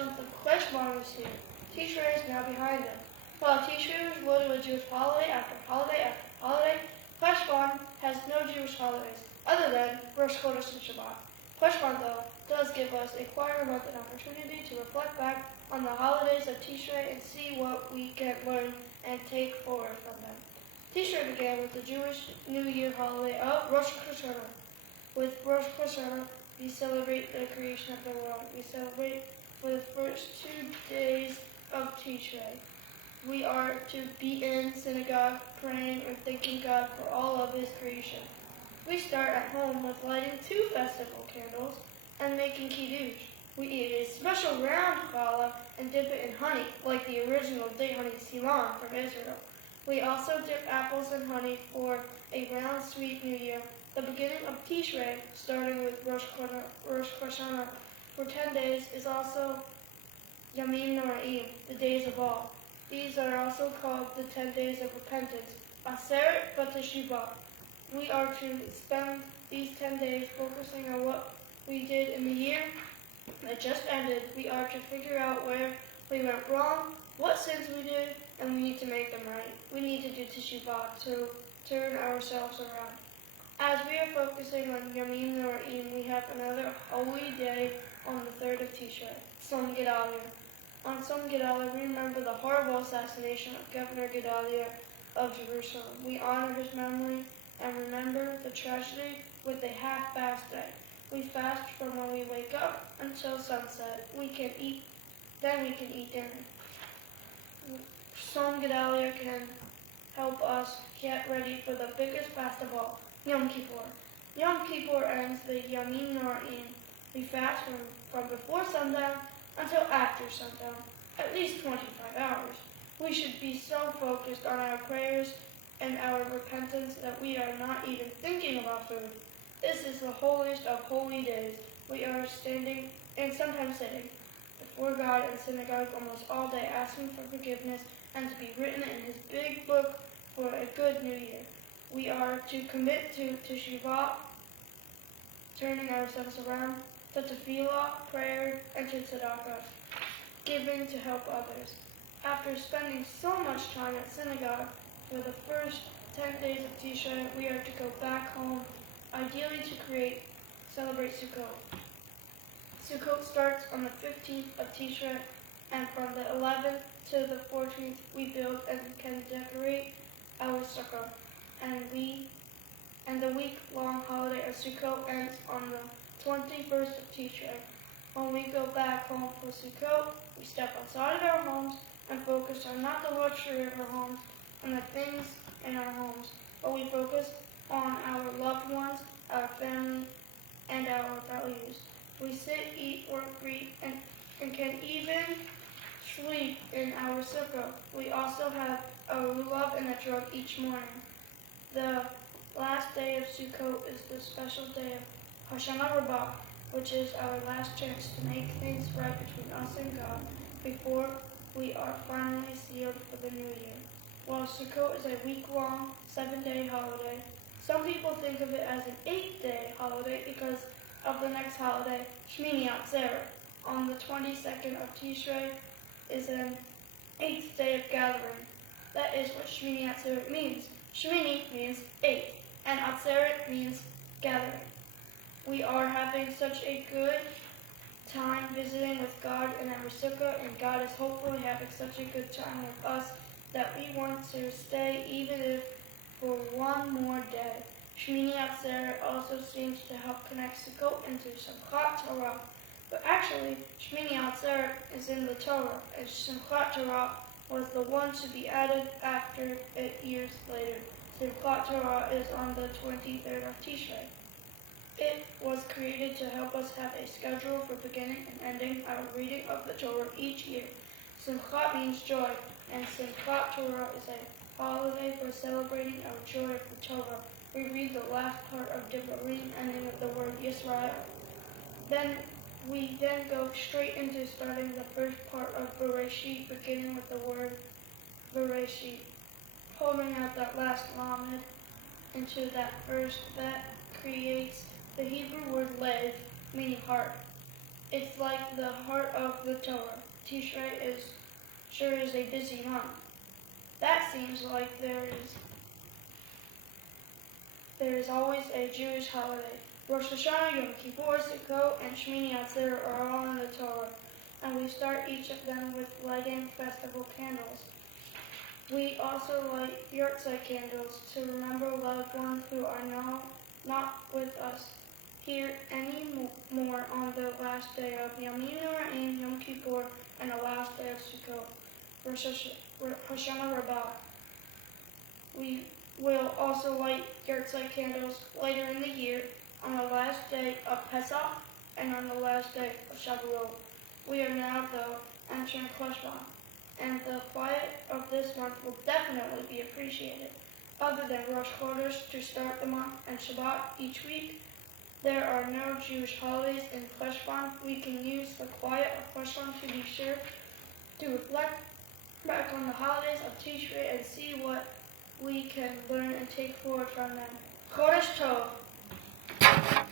month of Cheshvan is here. Tishrei is now behind them. While Tishrei was ruled with Jewish holiday after holiday after holiday, Cheshvan has no Jewish holidays other than Rosh Chodesh and Shabbat. Cheshvan, though, does give us a quarter month an opportunity to reflect back on the holidays of Tishrei and see what we can learn and take forward from them. Tishrei began with the Jewish New Year holiday of Rosh Hashanah. With Rosh Hashanah, we celebrate the creation of the world. We celebrate for the first 2 days of Tishrei. We are to be in synagogue, praying and thanking God for all of His creation. We start at home with lighting 2 festival candles and making kiddush. We eat a special round challah and dip it in honey, like the original date honey Ceylon from Israel. We also dip apples in honey for a round sweet New Year. The beginning of Tishrei, starting with Rosh Hashanah for 10 days, is also Yamim Noraim, the days of awe. These are also called the 10 days of repentance, Aseret B'Teshuvah. We are to spend these 10 days focusing on what we did in the year that just ended. We are to figure out where we went wrong, what sins we did, and we need to make them right. We need to do Teshuvah to turn ourselves around. As we are focusing on Yamim Noraim, we have another holy day on the 3rd of Tishrei, Tzom Gedalia. On Tzom Gedalia, we remember the horrible assassination of Governor Gedalia of Jerusalem. We honor his memory and remember the tragedy with a half-fast day. We fast from when we wake up until sunset. Then we can eat dinner. Tzom Gedalia can help us get ready for the biggest fast of all, Yom Kippur. Yom Kippur ends the Yamim Noraim. We fast from before sundown until after sundown, at least 25 hours. We should be so focused on our prayers and our repentance that we are not even thinking about food. This is the holiest of holy days. We are standing and sometimes sitting before God in synagogue almost all day, asking for forgiveness and to be written in His big book for a good new year. We are to commit to Teshuvah, turning ourselves around, to tefillah, prayer, and to tzedakah, giving to help others. After spending so much time at synagogue for the first 10 days of Tishrei, we are to go back home, ideally to celebrate Sukkot. Sukkot starts on the 15th of Tishrei, and from the 11th to the 14th, we build and can decorate our sukkah. And the week-long holiday of Sukkot ends on the 21st of Tishrei. When we go back home for Sukkot, we step outside of our homes and focus on not the luxury of our homes and the things in our homes, but we focus on our loved ones, our family, and our values. We sit, eat, work, read, and can even sleep in our sukkah. We also have a lulav and a drug each morning. The last day of Sukkot is the special day of Hashanah Rabbah, which is our last chance to make things right between us and God before we are finally sealed for the new year. While Sukkot is a week-long, 7-day holiday, some people think of it as an 8-day holiday because of the next holiday, Shmini Atzeret. On the 22nd of Tishrei is an 8th day of gathering. That is what Shmini Atzeret means. Shmini means 8, and Atzeret means gathering. We are having such a good time visiting with God in our sukkah, and God is hopefully having such a good time with us that we want to stay even if for one more day. Shmini Atzeret also seems to help connect Sukkot into Simchat Torah. But actually, Shmini Atzeret is in the Torah, and Simchat Torah was the one to be added after it years later. Simchat Torah is on the 23rd of Tishrei. It was created to help us have a schedule for beginning and ending our reading of the Torah each year. Simchat means joy, and Simchat Torah is a holiday for celebrating our joy of the Torah. We read the last part of Devarim, ending with the word Yisrael. We go straight into starting the first part of Bereshit, beginning with the word Bereshit, holding out that last lamed into that verse that creates the Hebrew word lev, meaning heart. It's like the heart of the Torah. Tishrei sure is a busy month. That seems like there is always a Jewish holiday. Rosh Hashanah, Yom Kippur, Sukkot, and Shmini Atzeret are all in the Torah, and we start each of them with lighting festival candles. We also light yahrzeit candles to remember loved ones who are now not with us here anymore on the last day of Yamim Noraim, Yom Kippur, and the last day of Sukkot, Rosh Hashanah Rabbah. We will also light yahrzeit candles later in the year on the last day of Pesach and on the last day of Shavuot. We are now, though, entering Cheshvan, and the quiet of this month will definitely be appreciated. Other than Rosh Chodesh to start the month and Shabbat each week, there are no Jewish holidays in Cheshvan. We can use the quiet of Cheshvan to be sure to reflect back on the holidays of Tishrei and see what we can learn and take forward from them. Chodesh Tov.